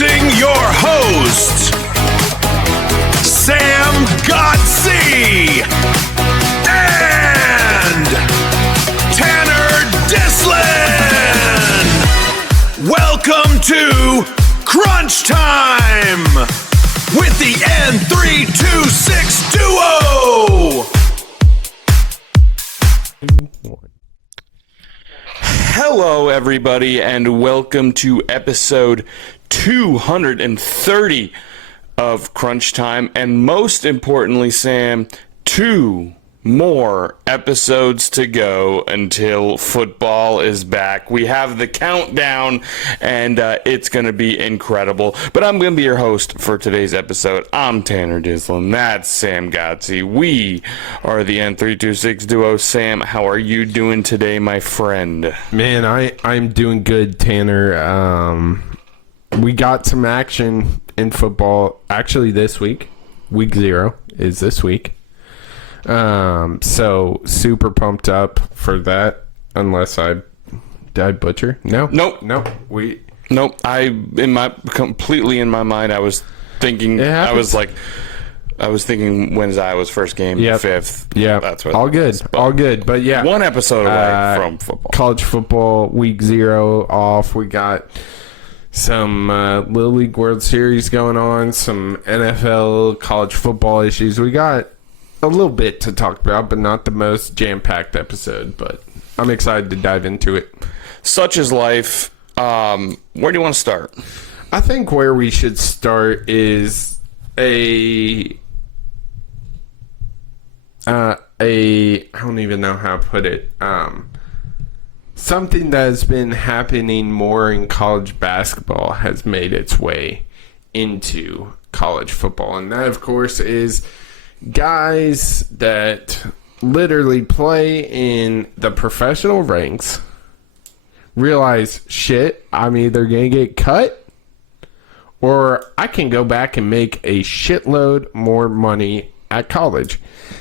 Introducing your hosts, Sam Gotze and Tanner Dislin. Welcome to Crunch Time with the N326 Duo. Hello, everybody, and welcome to episode 230 of Crunch Time, and most importantly, Sam, 2 more episodes to go until football is back. We have the countdown, and it's going to be incredible. But I'm going to be your host for today's episode. I'm Tanner Dislin. That's Sam Gotze. We are the N326 Duo. Sam, how are you doing today, my friend? Man, I'm doing good, Tanner. We got some action in football actually this week. Week 0 is this week. So super pumped up for that. Unless did I butcher? No. Nope. Completely in my mind, I was thinking. I was thinking when's Iowa's first game? Yep. 5th. Yeah, that's what. All good. But yeah, one episode away from football. College football week 0 off. We got some Little League World Series going on. Some NFL college football issues. We got a little bit to talk about, but not the most jam-packed episode. But I'm excited to dive into it. Such is life. Where do you want to start? I think where we should start is I don't even know how to put it. Something that has been happening more in college basketball has made its way into college football. And that, of course, is guys that literally play in the professional ranks realize, shit, I'm either going to get cut or I can go back and make a shitload more money at college.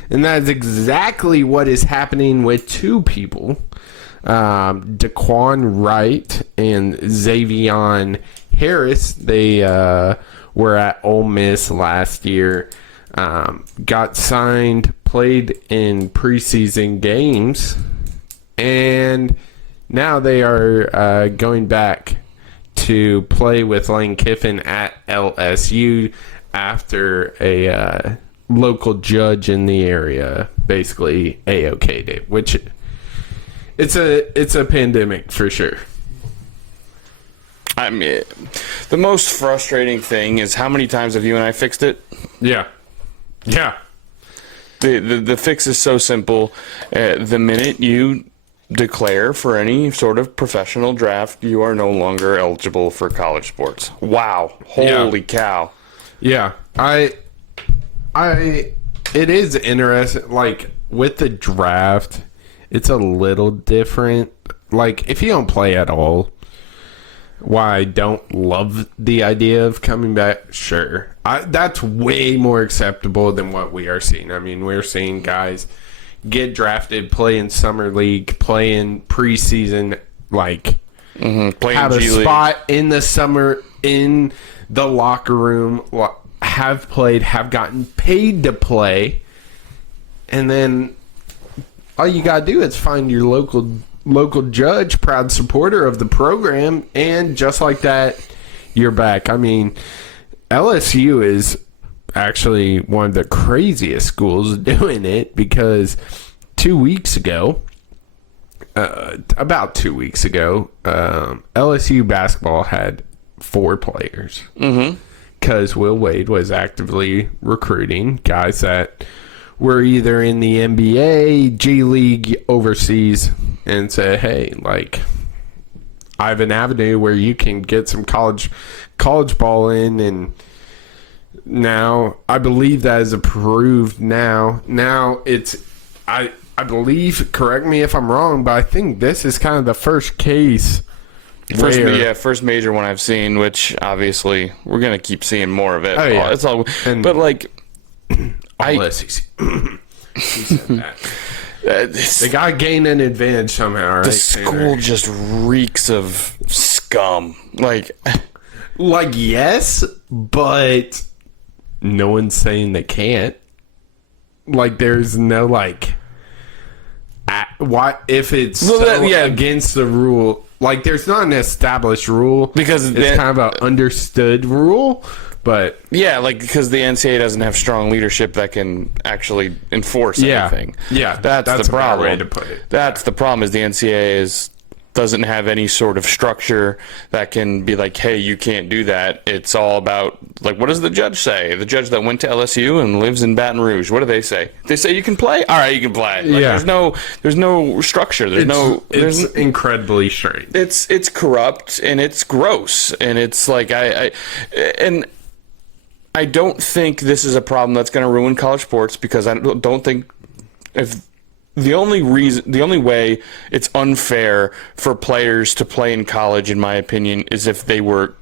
And that is exactly what is happening with 2 people, Daquan Wright and Xavion Harris. They were at Ole Miss last year. Got signed, played in preseason games, and now they are going back to play with Lane Kiffin at LSU after a local judge in the area basically A-OK'd it, which it's a pandemic for sure. I mean, the most frustrating thing is how many times have you and I fixed it? Yeah. The fix is so simple. The minute you declare for any sort of professional draft, you are no longer eligible for college sports. Wow. Holy cow. Yeah. It is interesting. Like, with the draft, it's a little different. Like, if you don't play at all, why I don't love the idea of coming back, sure. That's way more acceptable than what we are seeing. I mean, we're seeing guys get drafted, play in summer league, play in preseason, like have a spot in the summer in the locker room, have played, have gotten paid to play, and then all you gotta do is find your local judge, proud supporter of the program, and just like that, you're back. I mean, LSU is actually one of the craziest schools doing it because about 2 weeks ago, LSU basketball had 4 players because Will Wade was actively recruiting guys that were either in the NBA, G League, overseas, and say, hey, like, I have an avenue where you can get some college ball in, and now I believe that is approved now. Now it's, I believe, correct me if I'm wrong, but I think this is kind of the first case. First major one I've seen, which obviously we're going to keep seeing more of it. Oh, yeah. It's all, but like, SEC. He said that. They got to gain an advantage somehow, right? The school just reeks of scum. Like, Like, yes, but no one's saying they can't. Like, there's no, like, why if it's against the rule. Like, there's not an established rule. Because it's kind of an understood rule. But yeah, like, because the NCAA doesn't have strong leadership that can actually enforce anything. Yeah, that's the problem. A better way to put it. That's the problem. Is the NCAA doesn't have any sort of structure that can be like, hey, you can't do that. It's all about, like, what does the judge say? The judge that went to LSU and lives in Baton Rouge. What do they say? They say you can play. All right, you can play. Like, there's no structure. It's incredibly straight. It's corrupt and it's gross, and it's like I don't think this is a problem that's going to ruin college sports, because I don't think if the only way it's unfair for players to play in college, in my opinion, is if they were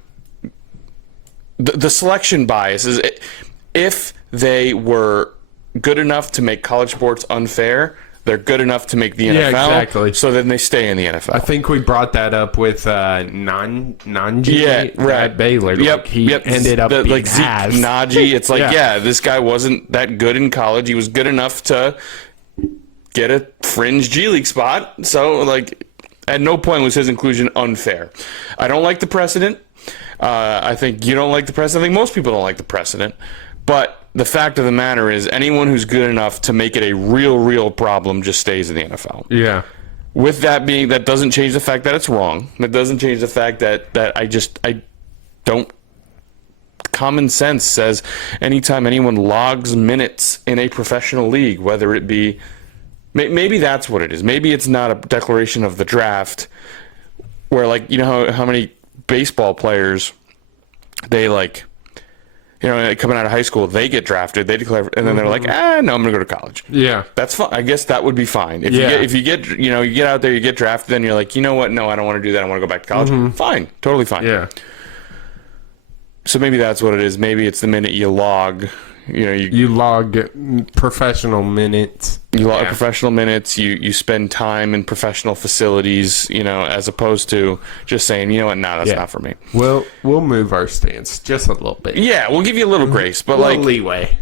the selection bias is if they were good enough to make college sports unfair. They're good enough to make the NFL, exactly. So then they stay in the NFL. I think we brought that up with Nanji at Baylor. Yep, he ended up being like Zeke ass. Najee. It's like, this guy wasn't that good in college. He was good enough to get a fringe G League spot. So, like, at no point was his inclusion unfair. I don't like the precedent. I think you don't like the precedent. I think most people don't like the precedent. But the fact of the matter is, anyone who's good enough to make it a real problem just stays in the NFL. Yeah. With that being, that doesn't change the fact that it's wrong. That doesn't change the fact that I don't. Common sense says anytime anyone logs minutes in a professional league, whether it be, maybe that's what it is. Maybe it's not a declaration of the draft, where, like, you know how many baseball players, they, like, you know, coming out of high school, they get drafted, they declare, and then they're like, no, I'm going to go to college. Yeah. That's fine. I guess that would be fine. If you get out there, you get drafted, then you're like, you know what? No, I don't want to do that. I want to go back to college. Fine. Totally fine. Yeah. So maybe that's what it is. Maybe it's the minute you log, you log professional minutes. You log professional minutes. You spend time in professional facilities, as opposed to just saying, you know what, that's not for me. We'll move our stance just a little bit. Yeah, we'll give you a little grace, but like leeway.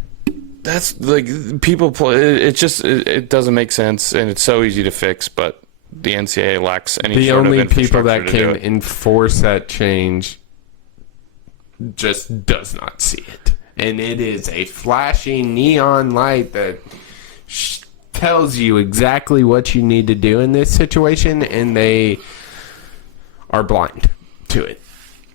That's like people play. It doesn't make sense, and it's so easy to fix. But the NCAA lacks any. The sort only of people that can enforce that change just does not see it. And it is a flashing neon light that tells you exactly what you need to do in this situation, and they are blind to it.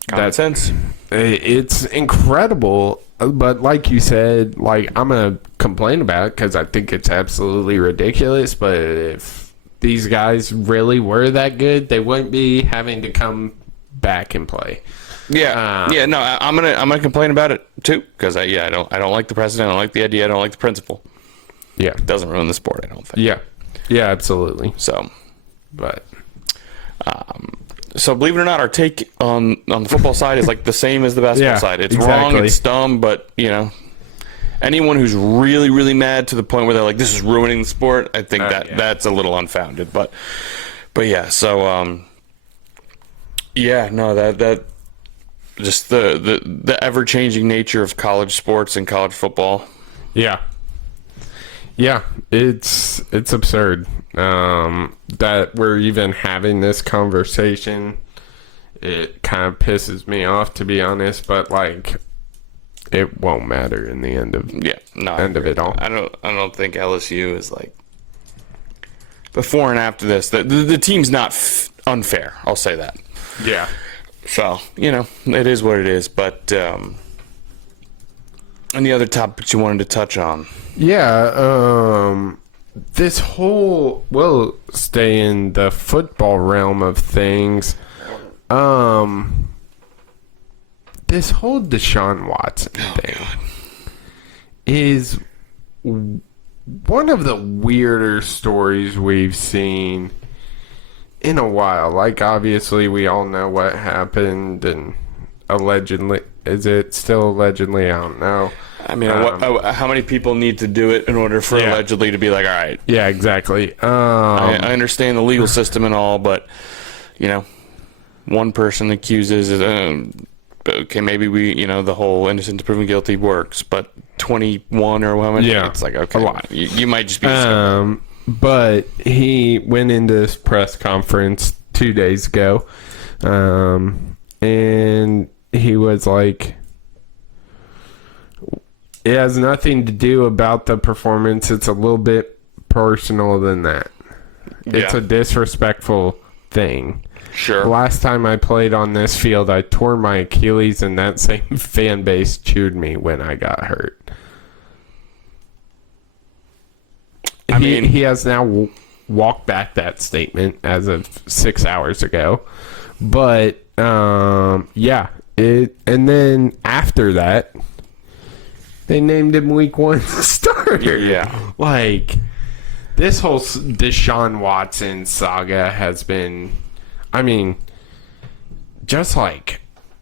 Common sense. It's incredible, but like you said, like, I'm going to complain about it because I think it's absolutely ridiculous, but if these guys really were that good, they wouldn't be having to come back and play. Yeah, no, I'm gonna complain about it too, because I don't like the precedent, I don't like the idea, I don't like the principle. Yeah, it doesn't ruin the sport, I don't think. Yeah, absolutely. So, but so believe it or not, our take on the football side is like the same as the basketball side. It's wrong, it's dumb, but anyone who's really, really mad to the point where they're like, this is ruining the sport, I think that's a little unfounded. But yeah, so that just the ever-changing nature of college sports and college football. Yeah, it's absurd that we're even having this conversation. It kind of pisses me off, to be honest, but like, it won't matter in the end of of it all. I don't think LSU is like, before and after this. The team's not unfair. I'll say that. Yeah. So, it is what it is. But any other topics you wanted to touch on? Yeah, this whole, we'll stay in the football realm of things. This whole Deshaun Watson thing is one of the weirder stories we've seen in a while. Like, obviously, we all know what happened, and allegedly, is it still allegedly? I don't know. I mean, how many people need to do it in order for allegedly to be like, all right? Yeah, exactly. I understand the legal system and all, but, one person accuses okay, maybe the whole innocent to proven guilty works, but 21 or how many? Yeah, it's like, okay, a lot. You might just be. But he went into this press conference 2 days ago, and he was like, it has nothing to do about the performance. It's a little bit personal than that. It's a disrespectful thing. Sure. Last time I played on this field, I tore my Achilles, and that same fan base chewed me when I got hurt. He has now walked back that statement as of 6 hours ago. But, and then after that, they named him week 1 starter. Yeah. Like, this whole Deshaun Watson saga has been, just like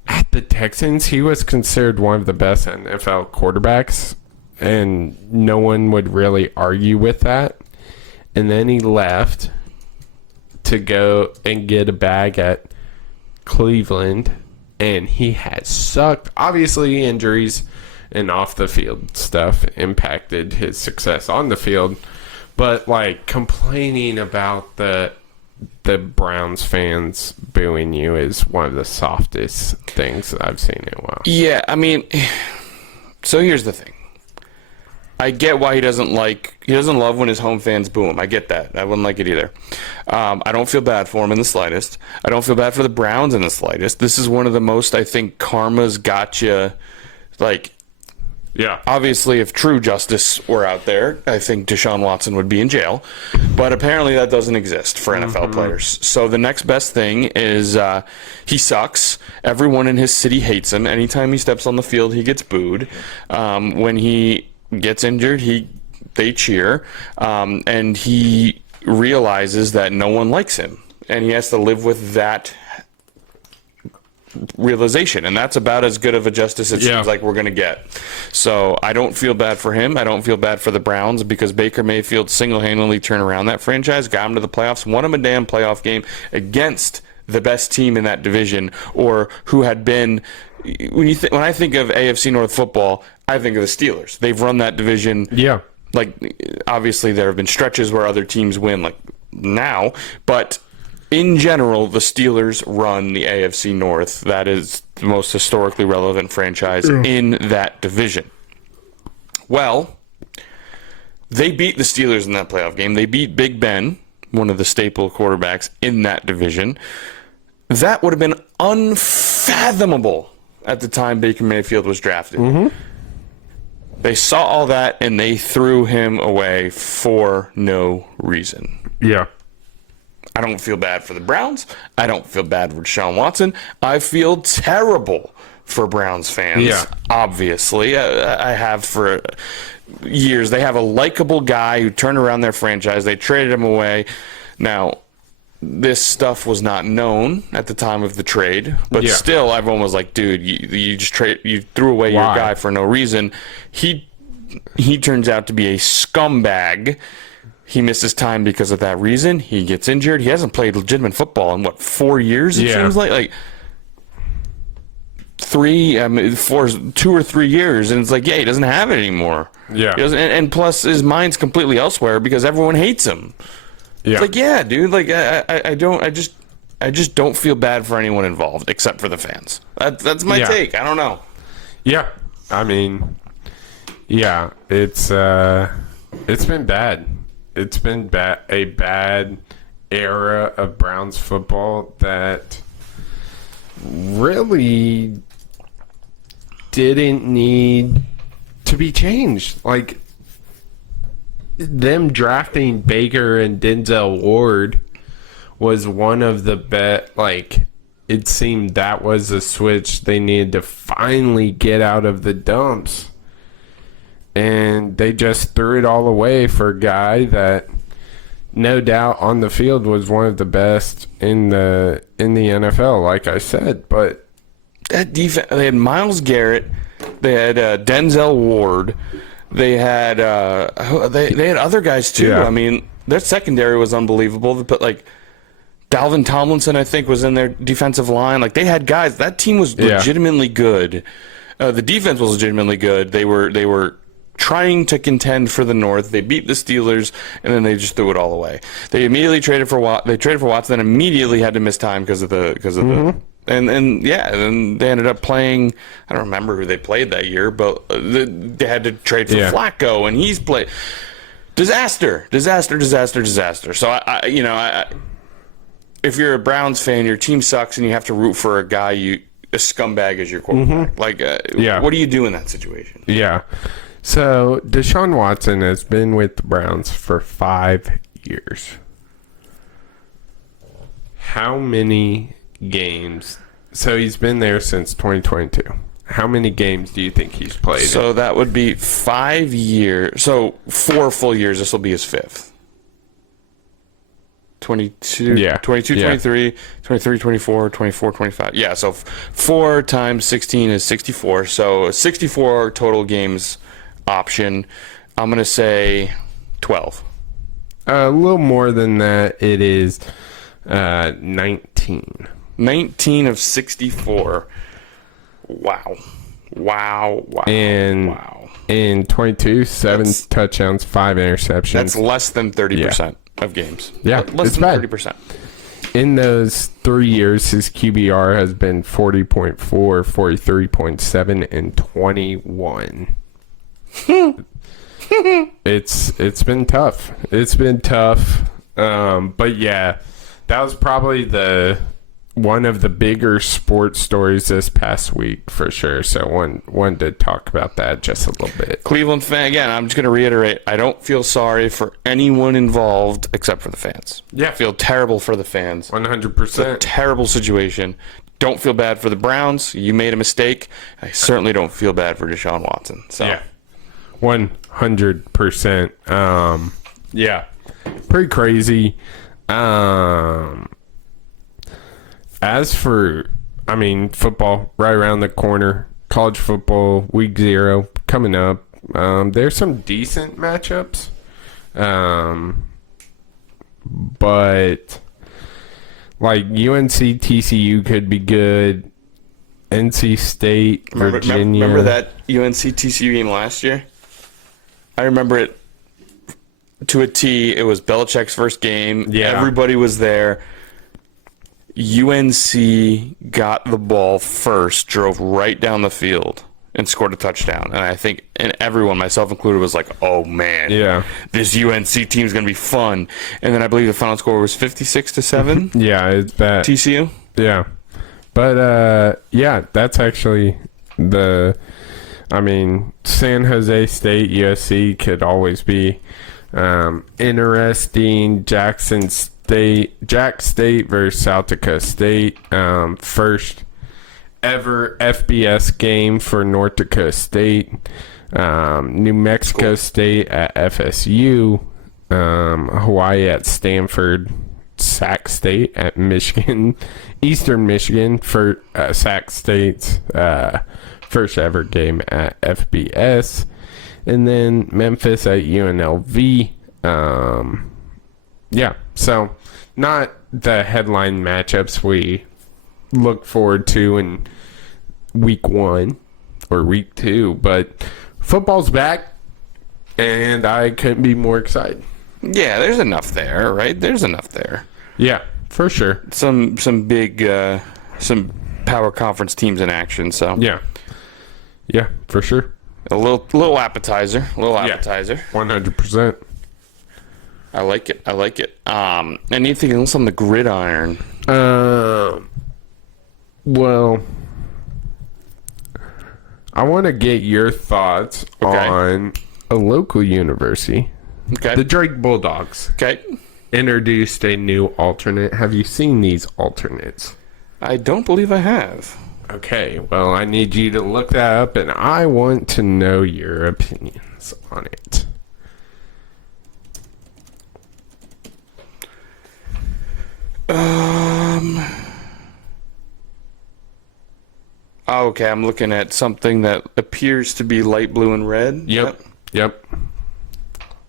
at the Texans, he was considered one of the best NFL quarterbacks, and no one would really argue with that. And then he left to go and get a bag at Cleveland, and he has sucked. Obviously, injuries and off the field stuff impacted his success on the field, but like complaining about the Browns fans booing you is one of the softest things that I've seen in a while. Yeah, so here's the thing. I get why he doesn't love when his home fans boo him. I get that. I wouldn't like it either. I don't feel bad for him in the slightest. I don't feel bad for the Browns in the slightest. This is one of the most, I think, karma's gotcha, like, yeah. Obviously, if true justice were out there, I think Deshaun Watson would be in jail. But apparently that doesn't exist for NFL players. So the next best thing is he sucks. Everyone in his city hates him. Anytime he steps on the field, he gets booed. When he gets injured, they cheer. And he realizes that no one likes him. And he has to live with that realization, and that's about as good of a justice it seems like we're going to get. So I don't feel bad for him. I don't feel bad for the Browns, because Baker Mayfield single-handedly turned around that franchise, got him to the playoffs, won him a damn playoff game against the best team in that division, or who had been. When I think of AFC North football, I think of the Steelers. They've run that division. Yeah. Like, obviously there have been stretches where other teams win, like now, but in general, the Steelers run the AFC North. That is the most historically relevant franchise in that division. Well, they beat the Steelers in that playoff game. They beat Big Ben, one of the staple quarterbacks in that division. That would have been unfathomable at the time Baker Mayfield was drafted. Mm-hmm. They saw all that, and they threw him away for no reason. Yeah. I don't feel bad for the Browns. I don't feel bad for Deshaun Watson. I feel terrible for Browns fans. Yeah. Obviously. I have for years. They have a likable guy who turned around their franchise. They traded him away. Now, this stuff was not known at the time of the trade, but still, everyone was like, dude, you threw away your guy for no reason. He turns out to be a scumbag. He misses time because of that reason. He gets injured. He hasn't played legitimate football in, 4 years, it seems like? 2 or 3 years. And it's like, he doesn't have it anymore. Yeah. He doesn't, and plus, his mind's completely elsewhere because everyone hates him. Yeah. It's like, dude, like, I just don't feel bad for anyone involved except for the fans. That's my take. I don't know. Yeah. It's been bad. It's been a bad era of Browns football that really didn't need to be changed. Like, them drafting Baker and Denzel Ward was one of the best. Like, it seemed that was a switch they needed to finally get out of the dumps. And they just threw it all away for a guy that, no doubt, on the field was one of the best in the NFL, like I said. But that defense, they had Myles Garrett, they had Denzel Ward, they had they had other guys too. Yeah. I mean, their secondary was unbelievable. But like Dalvin Tomlinson, I think, was in their defensive line. Like, they had guys. That team was legitimately good. The defense was legitimately good. They were trying to contend for the North. They beat the Steelers, and then they just threw it all away. They immediately traded for Watson, then immediately had to miss time because of the and then they ended up playing. I don't remember who they played that year, but they had to trade for Flacco, and he's played disaster. So I if you're a Browns fan, your team sucks, and you have to root for a scumbag as your quarterback. Like, what do you do in that situation? Yeah. So, Deshaun Watson has been with the Browns for 5 years. How many games? So, he's been there since 2022. How many games do you think he's played? So, that would be 5 years. So, 4 full years. This will be his 5th. 22, 23, 24, 25. Yeah, so 4 times 16 is 64. So, 64 total games option. I'm going to say 12. A little more than that. It is 19. 19 of 64. Wow. And in 22, 7 touchdowns, 5 interceptions. That's less than 30% of games. Yeah, less than bad. 30%. In those 3 years, his QBR has been 40.4, 43.7, and 21. It's been tough. But yeah, that was probably one of the bigger sports stories this past week for sure. So wanted to talk about that just a little bit. Cleveland fan, again, I'm just going to reiterate, I don't feel sorry for anyone involved except for the fans. Yeah. I feel terrible for the fans. 100%. It's a terrible situation. Don't feel bad for the Browns. You made a mistake. I certainly don't feel bad for Deshaun Watson. So. Yeah. 100%. Yeah. Pretty crazy. As for, football right around the corner, college football, week 0 coming up. There's some decent matchups. But like UNC TCU could be good. NC State, Virginia. Remember that UNC TCU game last year? I remember it to a T. It was Belichick's first game. Yeah. Everybody was there. UNC got the ball first, drove right down the field, and scored a touchdown. And I think, and everyone, myself included, was like, oh, man. Yeah. This UNC team's going to be fun. And then I believe the final score was 56-7. Yeah, it's bad. TCU? Yeah. But, that's actually San Jose State, USC could always be interesting. Jack State versus South Dakota State. First ever FBS game for North Dakota State. New Mexico State at FSU. Hawaii at Stanford. Sac State at Michigan. Eastern Michigan for Sac State's first ever game at FBS. And then Memphis at UNLV. So not the headline matchups we look forward to in week 1 or week 2, but football's back, and I couldn't be more excited. Yeah, there's enough there, right? There's enough there. Yeah, for sure. Some big, some power conference teams in action, so. Yeah, for sure. A little appetizer. 100%. I like it. Anything else on the gridiron? Well, I want to get your thoughts on a local university. Okay. The Drake Bulldogs. Okay. Introduced a new alternate. Have you seen these alternates? I don't believe I have. Okay, well, I need you to look that up, and I want to know your opinions on it. Okay, I'm looking at something that appears to be light blue and red. Yep.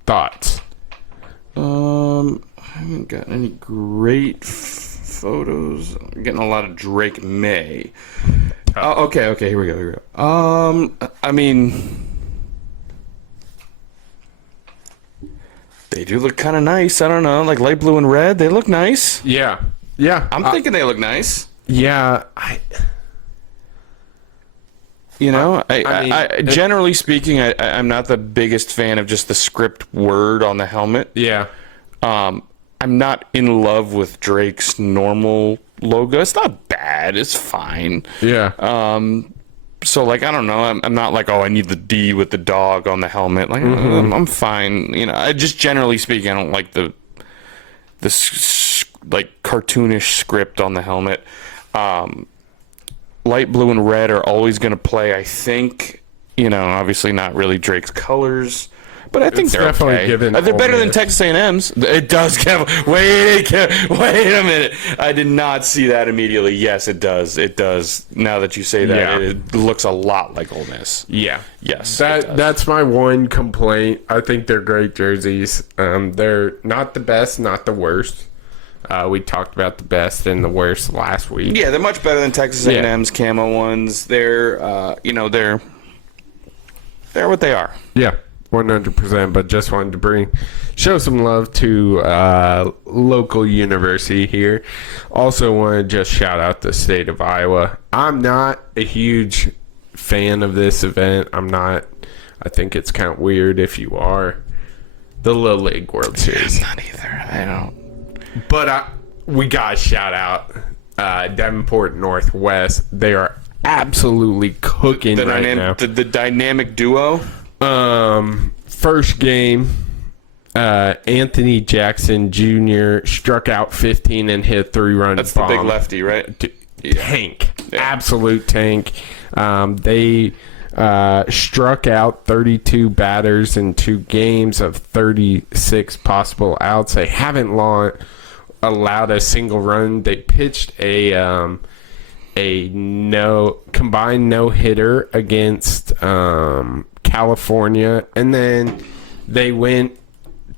Thoughts? I haven't got any great photos. I'm getting a lot of Drake May. Okay, here we go. I mean, they do look kind of nice. I don't know, like light blue and red. They look nice. Yeah. I'm thinking they look nice. Yeah. Generally speaking, I'm not the biggest fan of just the script word on the helmet. Yeah. I'm not in love with Drake's normal logo. It's not bad. It's fine. Yeah. So, like, I don't know. I'm not like, oh, I need the D with the dog on the helmet. Like, I'm fine. I just generally speaking, I don't like the like cartoonish script on the helmet. Light blue and red are always going to play. I think, obviously not really Drake's colors. But I think It's they're definitely okay. given They're better than Ole Miss. Texas A&M's. It does, Kevin. Wait a minute. I did not see that immediately. Yes, it does. It does. Now that you say that, Yeah. it looks a lot like Ole Miss. Yeah. Yes. it does. That's my one complaint. I think they're great jerseys. They're not the best, not the worst. We talked about the best and the worst last week. Yeah, they're much better than Texas A&M's camo ones. They're, they're what they are. Yeah, 100%. But just wanted to show some love to local university here. Also want to just shout out the state of Iowa. I'm not a huge fan of this event. I think it's kind of weird if you are. The Little League World Series. Not either. I don't. But we got to shout out Davenport Northwest. They are absolutely cooking now. The dynamic duo. First game, Anthony Jackson Jr. struck out 15 and hit a 3-run That's bomb. the big lefty, right? Tank. Yeah. Absolute tank. They struck out 32 batters in 2 games of 36 possible outs. They haven't allowed a single run. They pitched a combined no-hitter against California, and then they went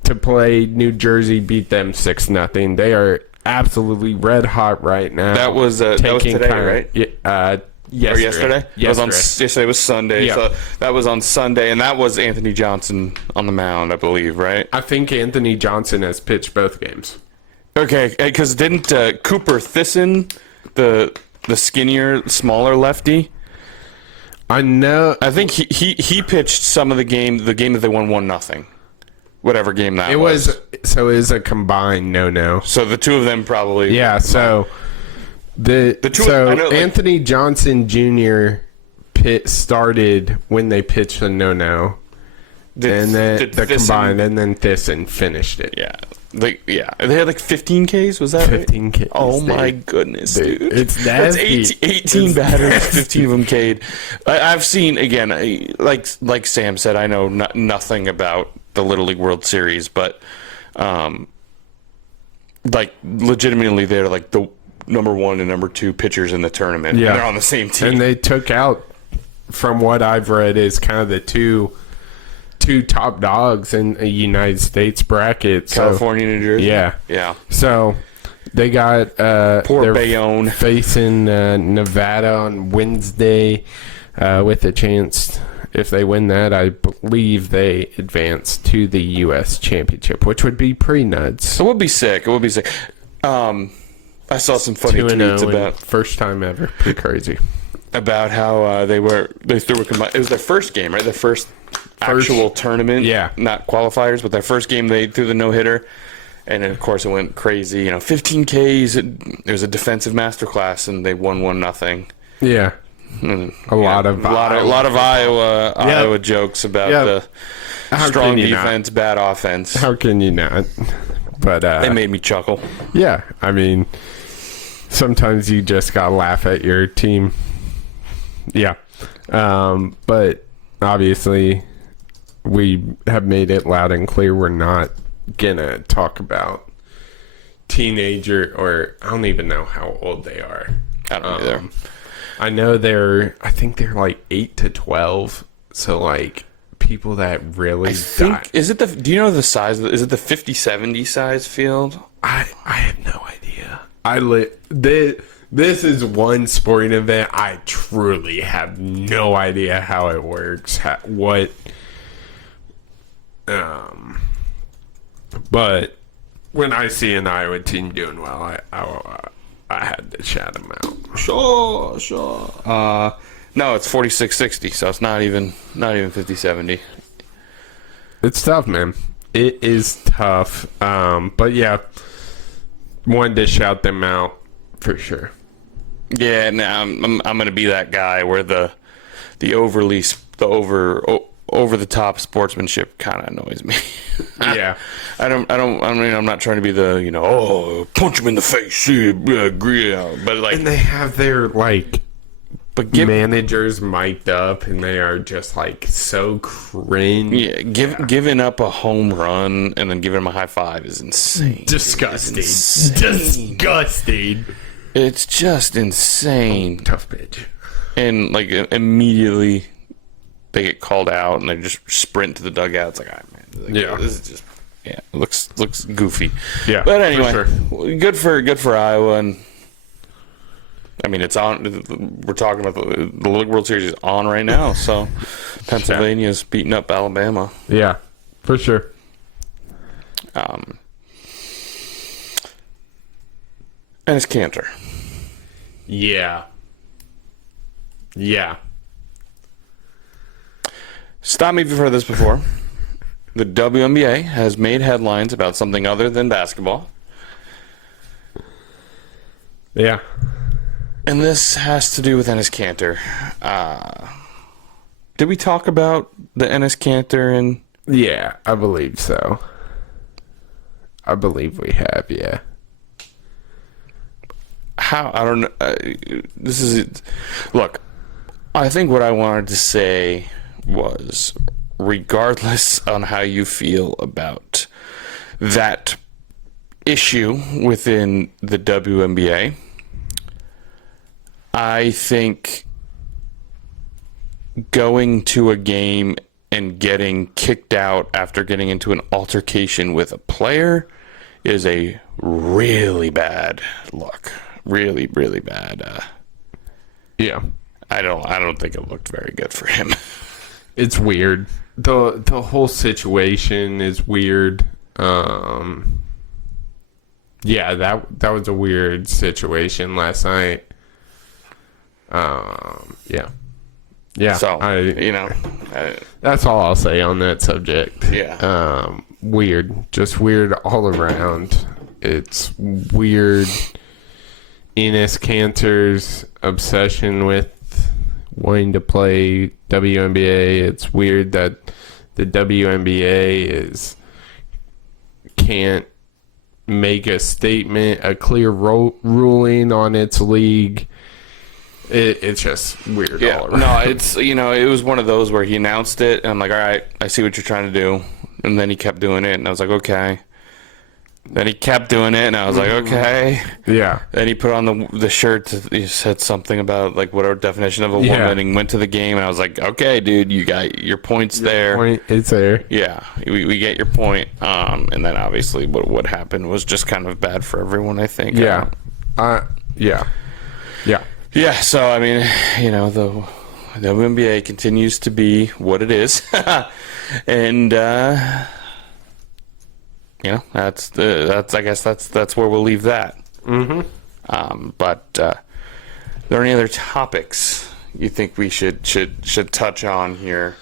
to play New Jersey, beat them 6-0. They are absolutely red hot right now. That was today, right? Yesterday. Or yesterday? Yesterday was Sunday. Yeah. So that was on Sunday, and that was Anthony Johnson on the mound, I believe, right? I think Anthony Johnson has pitched both games. Okay, because didn't Cooper Thisson, the skinnier, smaller lefty? I know. I think he pitched some of the game that they won 1-0. Whatever game that It was a combined no. So the two of them probably. Yeah. So the two. So I know, Anthony Johnson Jr. started when they pitched the no, and then the combined, and then Thisson finished it. Yeah. They had like 15 Ks. Was that 15 right? Ks? Oh my goodness, dude! It's That's nasty. 18 batters, 15 of them K'd. I've seen again, like Sam said, I know nothing about the Little League World Series, but like legitimately, they're like the number 1 and number 2 pitchers in the tournament. Yeah, and they're on the same team. And they took out, from what I've read, is kind of the two top dogs in a United States bracket. California, New Jersey. Yeah. So they got poor Bayonne facing Nevada on Wednesday with a chance. If they win that, I believe they advance to the U.S. Championship, which would be pretty nuts. It would be sick. I saw some funny tweets about first time ever. Pretty crazy. About how they threw a combined. It was their first game, right? Their first actual tournament. Yeah. Not qualifiers, but their first game they threw the no-hitter. And then, of course, it went crazy. 15 Ks. It was a defensive masterclass, and they won 1-0. Yeah. A lot of Iowa jokes about the strong defense, bad offense. How can you not? But they made me chuckle. Yeah, I mean, sometimes you just gotta laugh at your team. Yeah, but obviously, we have made it loud and clear we're not gonna talk about teenager, or I don't even know how old they are. I don't either. I know I think they're like 8 to 12. So like people that really do you know the size? Is it the 50-70 size field? I have no idea. This is one sporting event I truly have no idea how it works. But when I see an Iowa team doing well, I had to shout them out. Sure. No, it's 46-60, so it's not even 50-70. It's tough, man. It is tough. But yeah, wanted to shout them out for sure. Yeah, I'm gonna be that guy where the over the top sportsmanship kind of annoys me. Yeah, I mean, I'm not trying to be the punch him in the face, but like, and they have their but managers mic'd up, and they are just so cringe. Yeah, giving up a home run and then giving him a high five is insane. Disgusting. Disgusting. It's just insane. Tough bitch. And immediately they get called out and they just sprint to the dugout. It's like, all right, man. Yeah. This is just, yeah, it looks goofy. Yeah. But anyway, for sure. good for Iowa. And I mean, it's on. We're talking about the World Series is on right now. So Pennsylvania's beating up Alabama. Yeah, for sure. And it's Cantor. Yeah. Stop me if you've heard this before. The WNBA has made headlines about something other than basketball. Yeah. And this has to do with Enes Kanter. Did we talk about the Enes Kanter and... Yeah, I believe so. I believe we have, yeah. How? I don't know. This is... Look, I think what I wanted to say was, regardless on how you feel about that issue within the WNBA, I think going to a game and getting kicked out after getting into an altercation with a player is a really bad look. Really, really bad. Yeah. I don't think it looked very good for him. It's weird. The whole situation is weird. Yeah, that was a weird situation last night. Yeah. So, that's all I'll say on that subject. Yeah. Weird. Just weird all around. It's weird. Enes Kanter's obsession with wanting to play WNBA. It's weird that the WNBA can't make a statement, a clear ruling on its league. It's just weird all around. No, it's, it was one of those where he announced it, and I'm like, all right, I see what you're trying to do. And then he kept doing it, and I was like, okay. Then he kept doing it, and I was like, okay. Yeah. Then he put on the shirt. He said something about, whatever definition of a woman, and went to the game, and I was like, okay, dude, you got your points there. Point, it's there. Yeah, we get your point. And then, obviously, what happened was just kind of bad for everyone, I think. Yeah. Yeah. Yeah, so, I mean, the WNBA continues to be what it is. And, I guess that's where we'll leave that. Mm-hmm. But are there any other topics you think we should touch on here?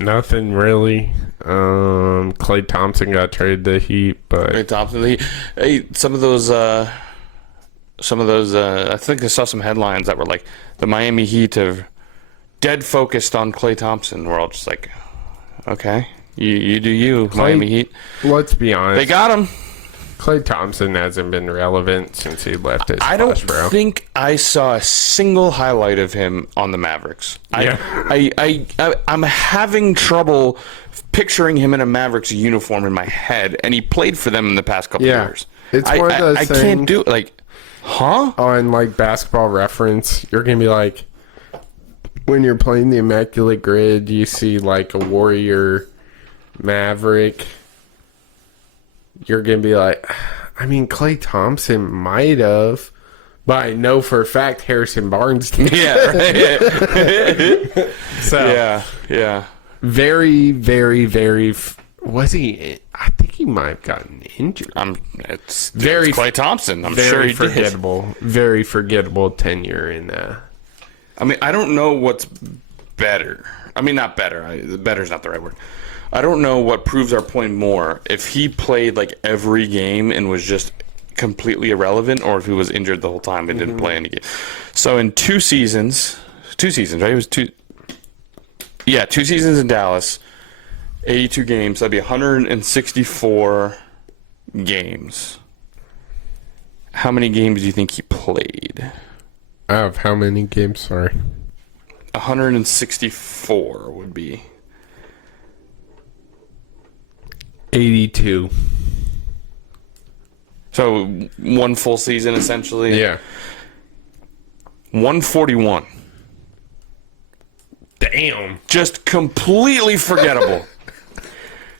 Nothing really. Klay Thompson got traded to Heat, but Klay Thompson, some of those. I think I saw some headlines that were like the Miami Heat have dead focused on Klay Thompson. We're all just like, okay. You do you, Miami Heat. Let's be honest. They got him. Klay Thompson hasn't been relevant since he left his I don't Splash Bro. think I saw a single highlight of him on the Mavericks. Yeah. I'm having trouble picturing him in a Mavericks uniform in my head, and he played for them in the past couple years. It's one of those I things, can't do it. Huh? On Basketball Reference, you're gonna be like, when you're playing the Immaculate Grid, you see a Warrior Maverick, you're gonna be like, I mean, Klay Thompson might have, but I know for a fact Harrison Barnes did. Yeah. So, Yeah. very, very, very. Was he? I think he might have gotten injured. It's Very Klay Thompson. I'm very sure he forgettable. Very forgettable tenure in I mean, I don't know what's better. I mean, not better. Better's not the right word. I don't know what proves our point more. If he played like every game and was just completely irrelevant, or if he was injured the whole time and didn't play any game. So in two seasons, right? It was 2 seasons in Dallas, 82 games. That'd be 164 games. How many games do you think he played? Out of how many games? Sorry. 164 would be 82. So one full season essentially. Yeah. 141. Damn. Just completely forgettable.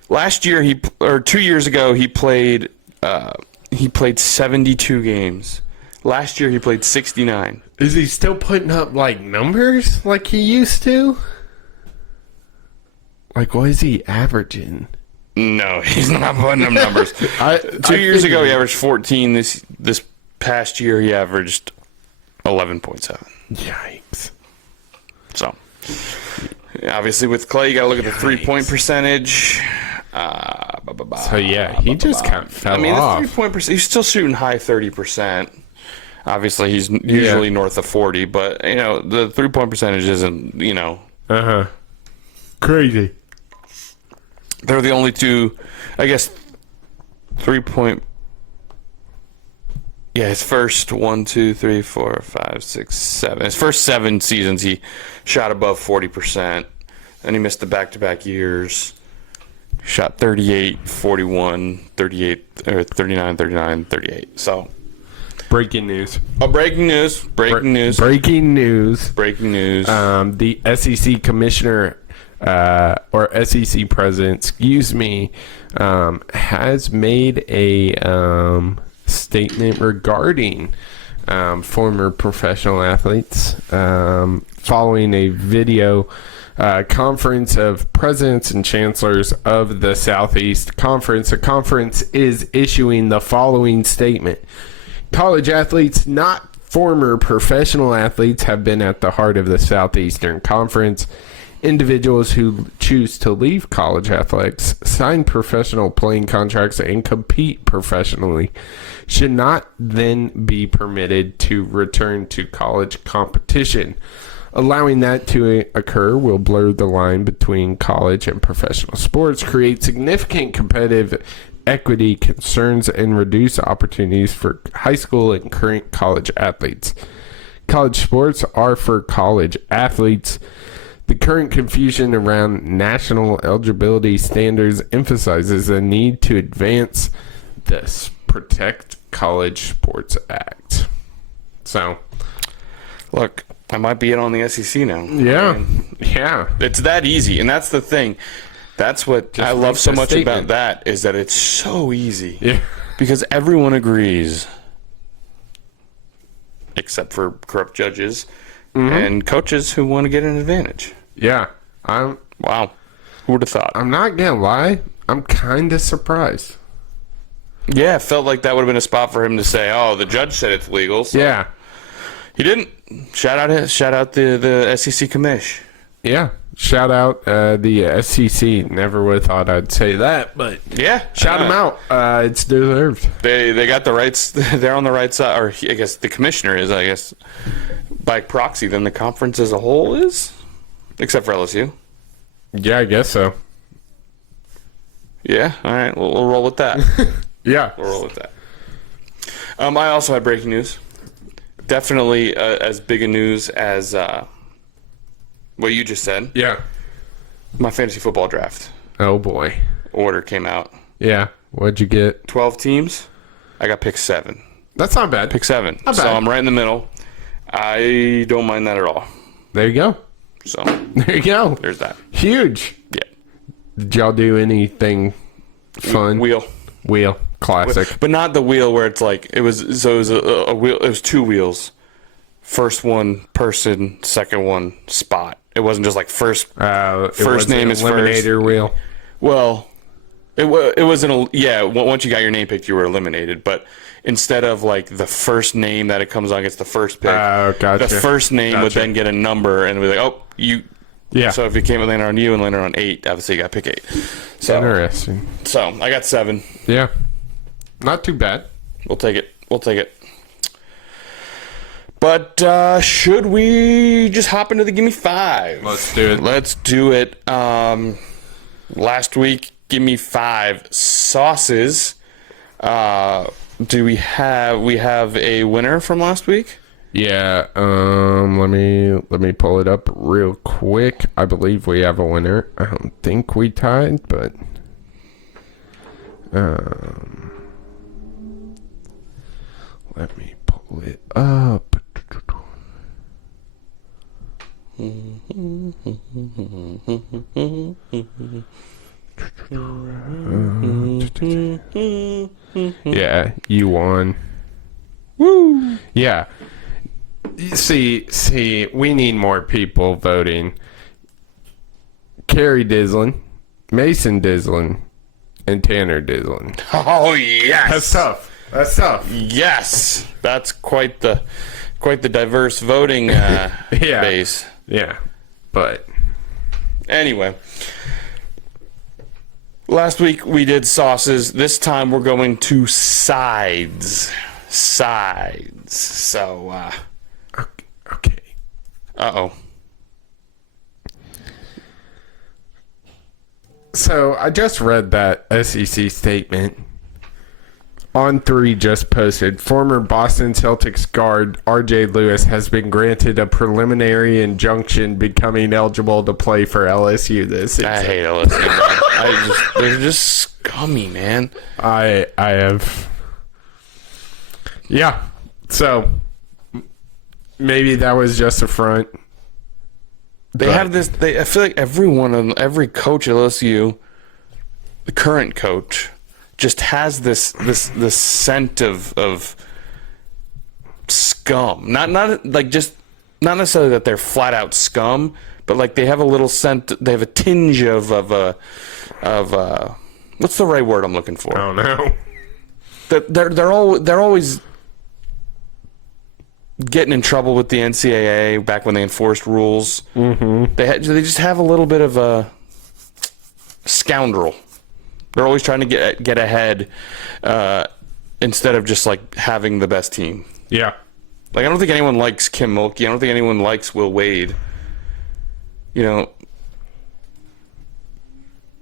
Last year 2 years ago he played 72 games. Last year he played 69. Is he still putting up like numbers like he used to? Like, what is he averaging? No, he's not putting up numbers. 2 years ago he averaged 14. This past year he averaged 11.7. Yikes. So obviously with Klay you got to look at the 3-point percentage. So yeah, he just kind of fell off. The 3-point percent, he's still shooting high 30%. Obviously, he's usually north of 40, but the 3-point percentage isn't. Crazy. They're the only two, I guess. 3-point. Yeah, his first 1, 2, 3, 4, 5, 6, 7. His first 7 seasons, he shot above 40%, and he missed the back-to-back years. Shot 38, 41, 38, or 39, 39, 38. So. Breaking news. Breaking news. Breaking news. The SEC commissioner, or SEC president, has made a statement regarding former professional athletes following a video conference of presidents and chancellors of the Southeast Conference. The conference is issuing the following statement. College athletes, not former professional athletes, have been at the heart of the Southeastern Conference. Individuals who choose to leave college athletics, sign professional playing contracts, and compete professionally should not then be permitted to return to college competition. Allowing that to occur will blur the line between college and professional sports, create significant competitive equity concerns, and reduce opportunities for high school and current college athletes. College sports are for college athletes. The current confusion around national eligibility standards emphasizes the need to advance the Protect College Sports Act. So, look, I might be in on the SEC now. Yeah. Yeah. It's that easy, and that's the thing. That's what I love so much about that, is that it's so easy. Yeah. Because everyone agrees, except for corrupt judges and coaches who want to get an advantage. Yeah. Wow. Who would have thought? I'm not going to lie. I'm kind of surprised. Yeah, it felt like that would have been a spot for him to say, oh, the judge said it's legal. So. Yeah. He didn't. Shout out the SEC commish. Yeah. Shout out the SEC. Never would have thought I'd say that, but yeah, shout them out. It's deserved. They got the rights. They're on the right side, or I guess the commissioner is. I guess by proxy, then the conference as a whole is, except for LSU. Yeah, I guess so. Yeah. All right. We'll roll with that. Yeah, we'll roll with that. I also had breaking news. Definitely as big a news as what you just said. Yeah. My fantasy football draft. Oh, boy. Order came out. Yeah. What'd you get? 12 teams. I got pick 7. That's not bad. Pick 7. Not so bad. I'm right in the middle. I don't mind that at all. There you go. So there you go. There's that. Huge. Yeah. Did y'all do anything fun? Wheel. Classic. But not the wheel where it's like it was a wheel. It was 2 wheels. First one person, second one spot. It wasn't just like first name is eliminator first. wheel. Well, it wasn't. Once you got your name picked, you were eliminated. But instead of like the first name that it comes on gets the first pick, Gotcha. the first name would then get a number, and we're like, oh, you. Yeah. So if it came and landed on you and landed on 8, obviously you got to pick 8. So Interesting. So I got 7. Yeah. Not too bad. We'll take it. But should we just hop into the Gimme 5? Let's do it. Let's do it. Last week, Gimme 5 sauces. Do we have a winner from last week? Yeah. Let me pull it up real quick. I believe we have a winner. I don't think we tied, but let me pull it up. Yeah, you won. Woo! Yeah. See, we need more people voting. Carrie Dislin, Mason Dislin, and Tanner Dislin. Oh yes, That's tough. Yes, that's quite the diverse voting base. Yeah, but anyway, last week we did sauces. This time we're going to sides. So, okay. Uh-oh. So I just read that SEC statement. On3 just posted, former Boston Celtics guard R.J. Lewis has been granted a preliminary injunction becoming eligible to play for LSU this season. I hate LSU. They're just scummy, man. I have... Yeah. So, maybe that was just a front. They have this... I feel like every coach at LSU, the current coach... just has this scent of scum. Not necessarily that they're flat out scum, but like they have a little scent. They have a tinge of what's the right word I'm looking for? I don't know. They're always getting in trouble with the NCAA back when they enforced rules. Mm-hmm. They just have a little bit of a scoundrel. They're always trying to get ahead instead of just like having the best team. Yeah. Like I don't think anyone likes Kim Mulkey. I don't think anyone likes Will Wade. You know,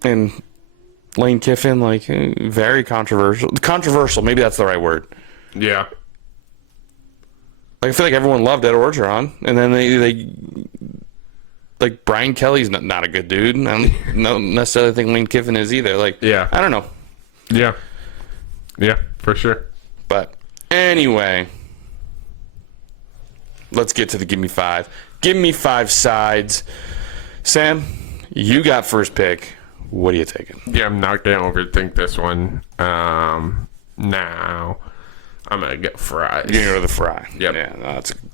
and Lane Kiffin, like very controversial. Controversial, maybe that's the right word. Yeah. Like I feel like everyone loved Ed Orgeron, and then they like Brian Kelly's not a good dude. I don't necessarily think Lane Kiffin is either. Like, yeah, I don't know. Yeah, for sure. But anyway, let's get to the Give Me 5. Give Me 5 sides. Sam, you got first pick. What are you taking? Yeah, I'm not gonna overthink this one. Now I'm gonna get fries. You're gonna go to the fry. Yep. Yeah, no, that's a good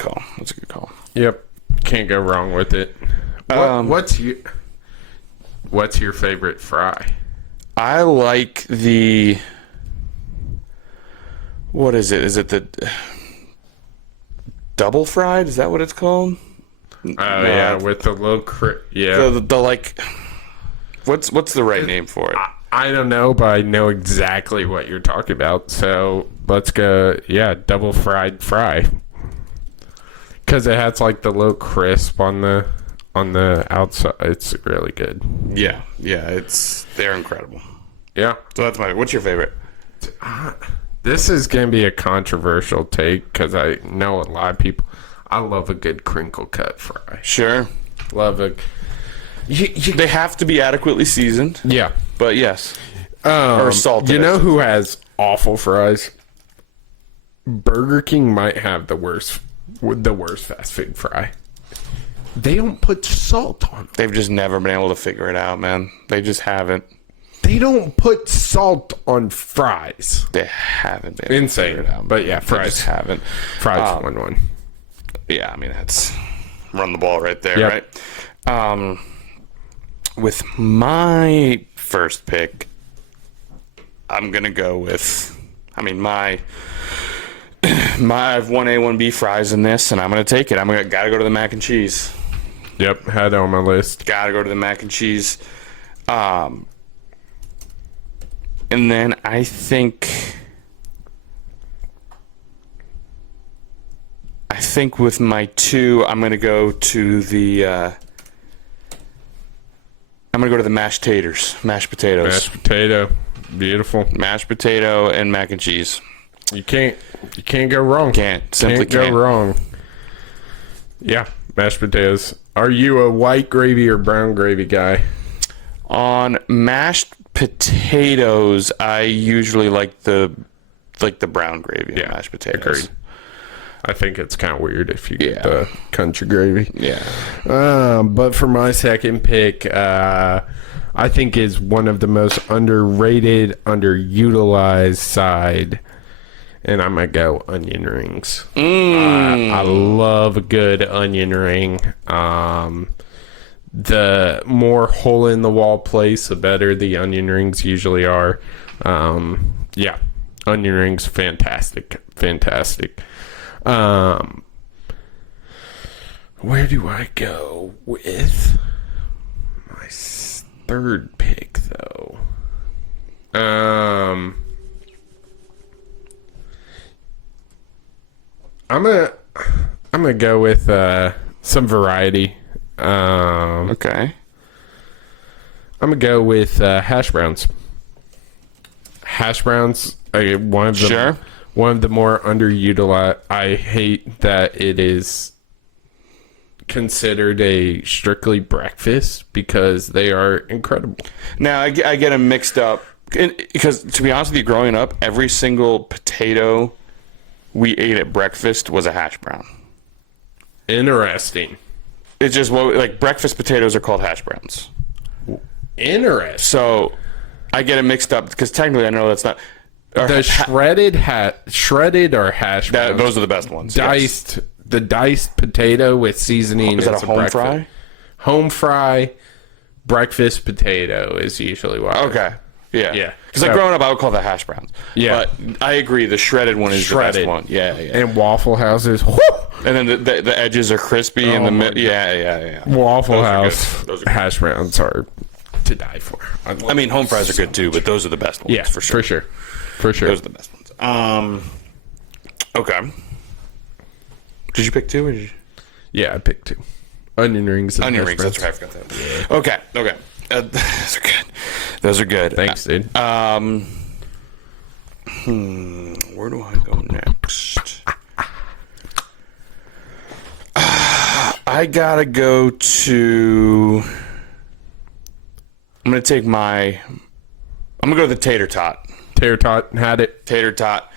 call. Yep. Can't go wrong with it. What's your favorite fry? I like the... What is it? Is it the double fried? Is that what it's called? Yeah, with the low yeah. The like... What's the right name for it? I don't know, but I know exactly what you're talking about. So let's go, double fried fry. Because it has like the low crisp on the outside. It's really good. Yeah, they're incredible. Yeah. So that's what's your favorite? This is going to be a controversial take because I know a lot of people. I love a good crinkle cut fry. Sure. Love it. They have to be adequately seasoned. Yeah. But yes. Or salted. You know who has awful fries? Burger King might have the worst fast food fry. They don't put salt on them. They've just never been able to figure it out, man. They just haven't. They They don't put salt on fries. They haven't been Insane. out. But yeah, They fries. just haven't. Fries 1-1. Yeah, I mean, that's run the ball right there, Yep. right? With my first pick, I'm going to go with, I have 1A, 1B fries in this, and I'm going to take it. Got to go to the mac and cheese. Yep, had it on my list. Got to go to the mac and cheese. And then I think with my 2, I'm going to go to the mashed taters, mashed potatoes. Mashed potato. Beautiful. Mashed potato and mac and cheese. You can't go wrong. Simply go can't. wrong. Yeah, mashed potatoes. Are you a white gravy or brown gravy guy? On mashed potatoes, I usually like the brown gravy on mashed potatoes. Agreed. I think it's kind of weird if you get the country gravy. Yeah. But for my second pick, I think is one of the most underrated, underutilized side, and I'm going to go onion rings. I love a good onion ring. The more hole-in-the-wall place, the better the onion rings usually are. Yeah, onion rings, fantastic. Fantastic. Where do I go with my third pick, though? I'm gonna go with some variety. Okay. I'm gonna go with hash browns. Hash browns, one of the more underutilized. I hate that it is considered a strictly breakfast because they are incredible. Now I get them mixed up because, to be honest with you, growing up, every single potato we ate at breakfast was a hash brown. Interesting. It's just breakfast potatoes are called hash browns. Interesting. So I get it mixed up because technically I know that's not. The shredded or hash browns. Those are the best ones. Diced, the diced potato with seasoning. Is that a home fry? Home fry, breakfast potato is usually what. Okay. Yeah. Because So- growing up, I would call that hash browns. Yeah. But I agree, the shredded one is the best one. Yeah. And Waffle Houses. Whoo! And then the edges are crispy and yeah. Waffle Those are House good. Those are good. hash browns are to die for. I mean, home fries are good too, but those are the best ones. Yeah, for sure. For sure. Those are the best ones. Okay. Did you pick 2? Or did you? Yeah, I picked 2. Onion rings. And Onion hash rings. That's browns. right. I forgot that. Okay. Those are good. Thanks, dude. Where do I go next? I gotta go to. I'm gonna go to the tater tot. Tater tot had it. Tater tot.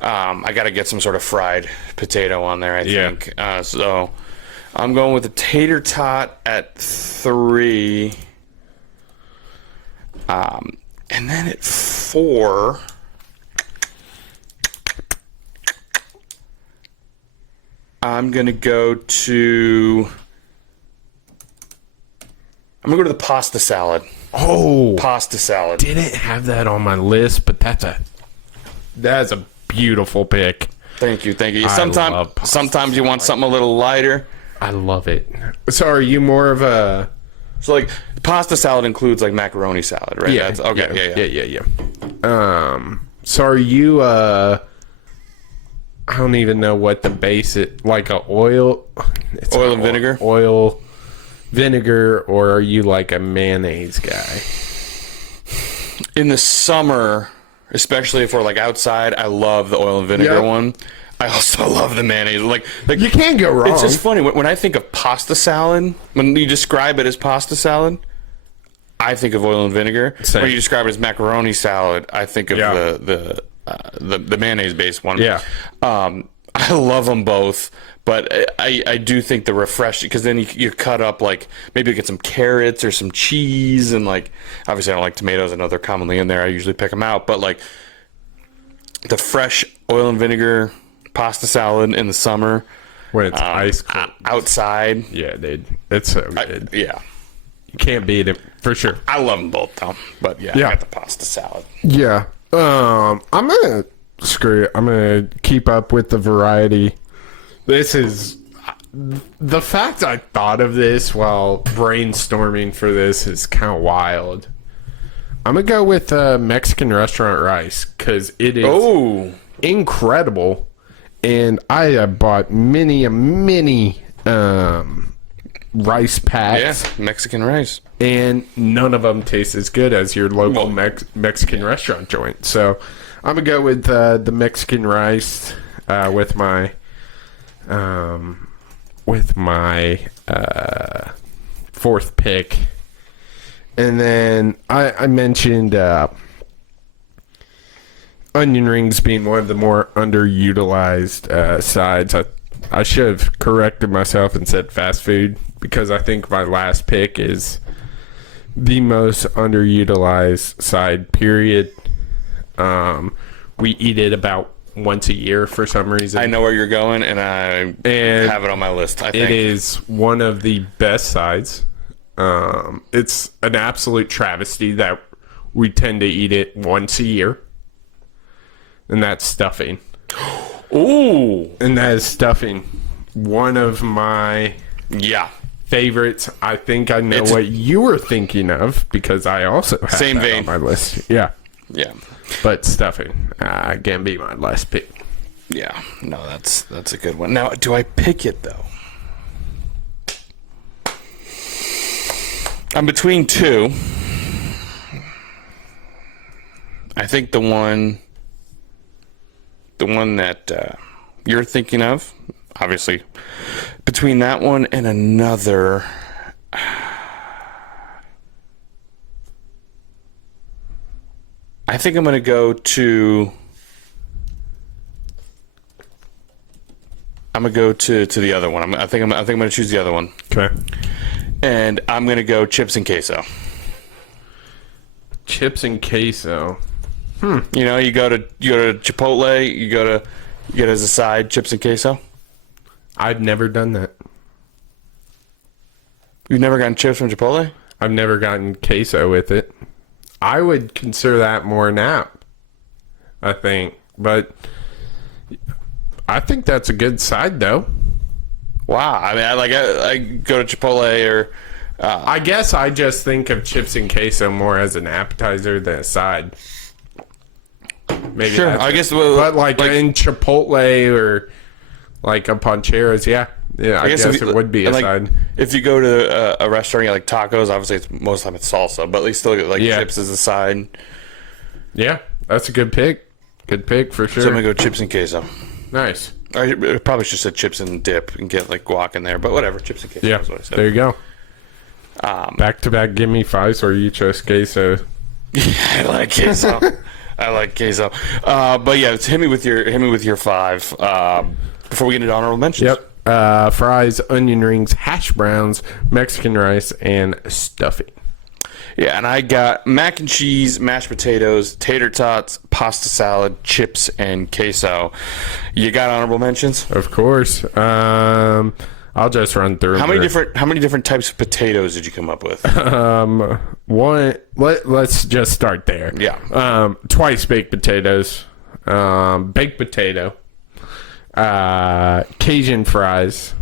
I gotta get some sort of fried potato on there, I think. So I'm going with the tater tot at 3. And then at 4, I'm gonna go to the pasta salad. Oh, Pasta salad. didn't have that on my list, but that's a beautiful pick. Thank you. love pasta Sometimes you want something a little lighter. I love it. So, are you more of a? So pasta salad includes macaroni salad, right? Yeah. That's, okay. Yeah. So, are you? I don't even know what the base it like a oil. It's Oil and vinegar. Oil, vinegar, or are you like a mayonnaise guy? In the summer, especially if we're outside, I love the oil and vinegar Yep. one. I also love the mayonnaise. You can't go wrong. It's just funny when I think of pasta salad. When you describe it as pasta salad, I think of oil and vinegar. Same. When you describe it as macaroni salad, I think of Yeah. the mayonnaise based one. Yeah. I love them both, but I do think the refreshing, because then you cut up, like, maybe get some carrots or some cheese, and, like, obviously I don't like tomatoes. I know they're commonly in there. I usually pick them out, but, like, the fresh oil and vinegar pasta salad in the summer When it's ice cold. outside. Yeah, dude. It's so good. Yeah. You can't beat it, for sure. I love them both, though. But, yeah, Yeah. I got the pasta salad. Yeah. I'm going to keep up with the variety. This is... The fact I thought of this while brainstorming for this is kind of wild. I'm going to go with Mexican restaurant rice, because it is incredible. And I have bought many rice packs. Yeah, Mexican rice. And none of them taste as good as your local Mexican restaurant joint. So I'm going to go with the Mexican rice with my fourth pick. And then I mentioned onion rings being one of the more underutilized sides. I should have corrected myself and said fast food, because I think my last pick is the most underutilized side, period. We eat it about once a year for some reason. I know where you're going, and I have it on my list, I think. It is one of the best sides. It's an absolute travesty that we tend to eat it once a year. And that's stuffing. Ooh. And that is stuffing. One of my favorites. I think I know what you were thinking of, because I also have same that vein on my list. Yeah. Yeah. But stuffing can be my last pick. Yeah. No, that's a good one. Now, do I pick it, though? I'm between two. I think the one that you're thinking of, obviously, between that one and another, I think I'm going to go to the other one. I think I'm going to choose the other one. Okay. And I'm going to go chips and queso. Chips and queso. You know, you go to Chipotle, you get as a side chips and queso. I've never done that. You've never gotten chips from Chipotle? I've never gotten queso with it. I would consider that more an app, I think. But I think that's a good side, though. Wow. I mean, I go to Chipotle or... I guess I just think of chips and queso more as an appetizer than a side. Maybe sure. I guess... But like in Chipotle or like a Pancheros, yeah, I guess it would be a side. If you go to a restaurant, you like tacos, obviously most of the time it's salsa, but at least still get chips as a side. Yeah, that's a good pick. Good pick for sure. So I'm going to go chips and queso. Nice. I probably should have said chips and dip and get like guac in there, but whatever. Chips and queso is what I said. There you go. Back-to-back gimme fives where you chose queso. I like queso. I like queso. But yeah, hit me with your five before we get into honorable mentions. Yep. Fries, onion rings, hash browns, Mexican rice, and stuffing. Yeah, and I got mac and cheese, mashed potatoes, tater tots, pasta salad, chips, and queso. You got honorable mentions? Of course. I'll just run through. How many different types of potatoes did you come up with? One. Let's just start there. Yeah. Twice baked potatoes, baked potato, Cajun fries,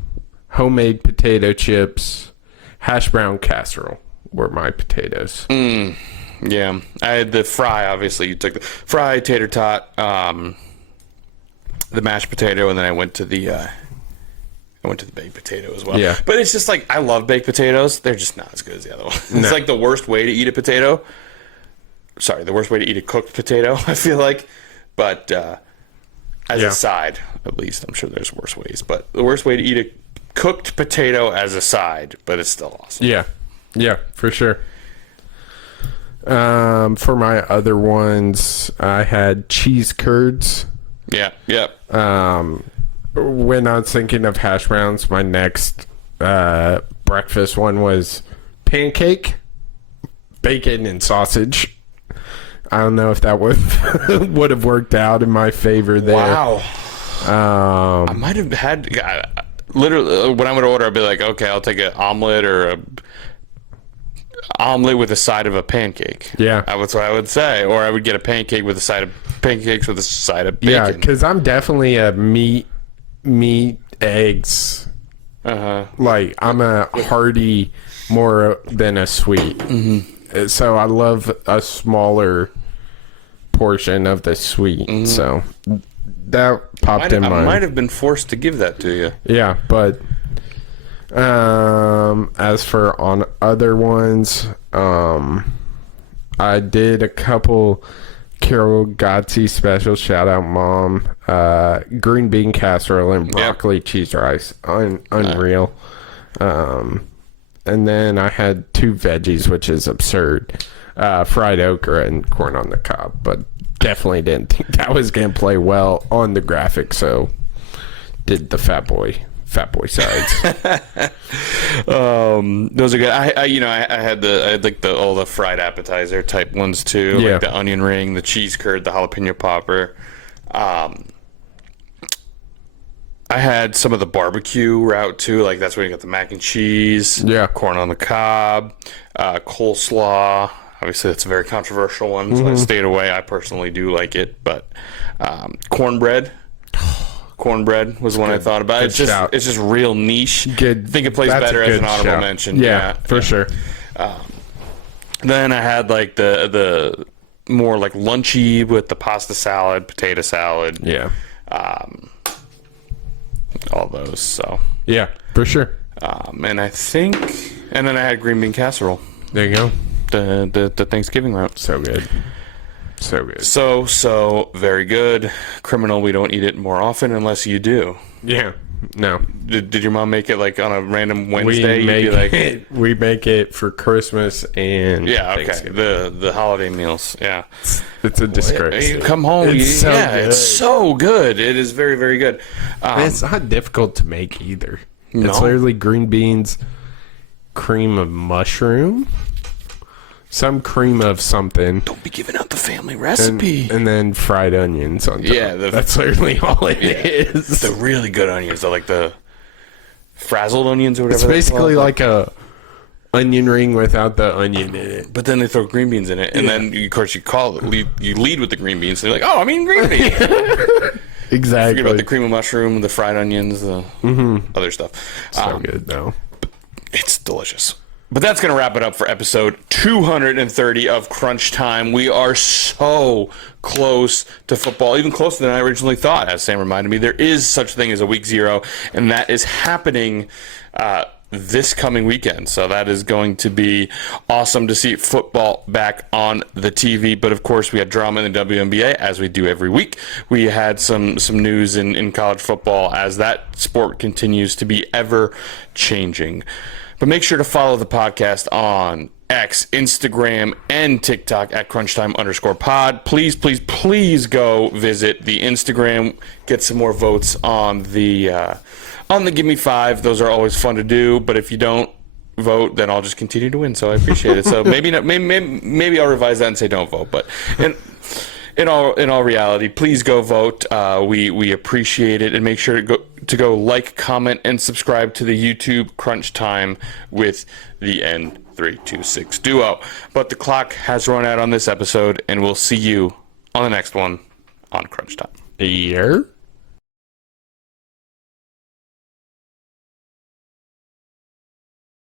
homemade potato chips, hash brown casserole were my potatoes. Yeah, I had the fry. Obviously, you took the fry, tater tot, the mashed potato, and then I went to the baked potato as well. Yeah. But it's just like, I love baked potatoes. They're just not as good as the other one. It's like the worst way to eat a potato. Sorry, the worst way to eat a cooked potato, I feel like. But as a side, at least. I'm sure there's worse ways. But the worst way to eat a cooked potato as a side, but it's still awesome. Yeah. Yeah, for sure. For my other ones, I had cheese curds. Yeah, yeah. when I was thinking of hash browns, my next breakfast one was pancake, bacon, and sausage. I don't know if that would have worked out in my favor there. Wow. I might have had literally when I would order, I'd be like, okay, I'll take an omelet or a omelet with a side of a pancake. Yeah, that's what I would say. Or I would get a pancake with a side of pancakes with a side of bacon. Yeah, because I'm definitely a meat, eggs. Like I'm a hearty more than a sweet. Mm-hmm. So I love a smaller portion of the sweet. Mm-hmm. So that popped in mind. I might have been forced to give that to you. Yeah, but as for on other ones, I did a couple Carol Godsey special. Shout out, Mom. Green bean casserole and broccoli cheese rice. Unreal. And then I had 2 veggies, which is absurd. Fried okra and corn on the cob. But definitely didn't think that was going to play well on the graphic, so did the fat boy sides. Those are good. I had all the fried appetizer type ones too. Yeah. Like the onion ring, the cheese curd, the jalapeno popper. I had some of the barbecue route too. Like that's where you got the mac and cheese, corn on the cob, coleslaw. Obviously, that's a very controversial one, so I stayed away. I personally do like it, but cornbread. Cornbread was one I thought about. It's just real niche. Good. I think it plays better as an honorable mention. Yeah, for sure. Then I had like the more like lunchy with the pasta salad, potato salad. Yeah. All those. So yeah, for sure. And then I had green bean casserole. There you go. The Thanksgiving route. So good. So good. So very good. Criminal, we don't eat it more often unless you do. Yeah. No. Did your mom make it like on a random Wednesday? We make it for Christmas and Thanksgiving. The holiday meals. Yeah. It's a disgrace. You come home. It's so good. It is very, very good. It's not difficult to make either. No. It's literally green beans, cream of mushroom, some cream of something. Don't be giving out the family recipe. And then fried onions on top. Yeah. That's literally all it is. The really good onions. They're like the frazzled onions or whatever. It's basically like a onion ring without the onion in it. But then they throw green beans in it. And then, of course, you lead with the green beans. They're like, oh, I mean green beans. Exactly. Forget about the cream of mushroom, the fried onions, the other stuff. So good, though. It's delicious. But that's going to wrap it up for episode 230 of Crunch Time. We are so close to football, even closer than I originally thought. As Sam reminded me, there is such a thing as a week 0, and that is happening this coming weekend. So that is going to be awesome to see football back on the TV. But of course, we had drama in the WNBA, as we do every week. We had some news in college football as that sport continues to be ever changing. But make sure to follow the podcast on X, Instagram, and TikTok at crunchtime_pod. Please, please, please go visit the Instagram. Get some more votes on the Give Me 5. Those are always fun to do. But if you don't vote, then I'll just continue to win. So I appreciate it. So maybe I'll revise that and say don't vote. But in all reality, please go vote. We appreciate it, and make sure to go like, comment, and subscribe to the YouTube Crunch Time with the N326 duo. But the clock has run out on this episode, and we'll see you on the next one on Crunch Time. Yeah.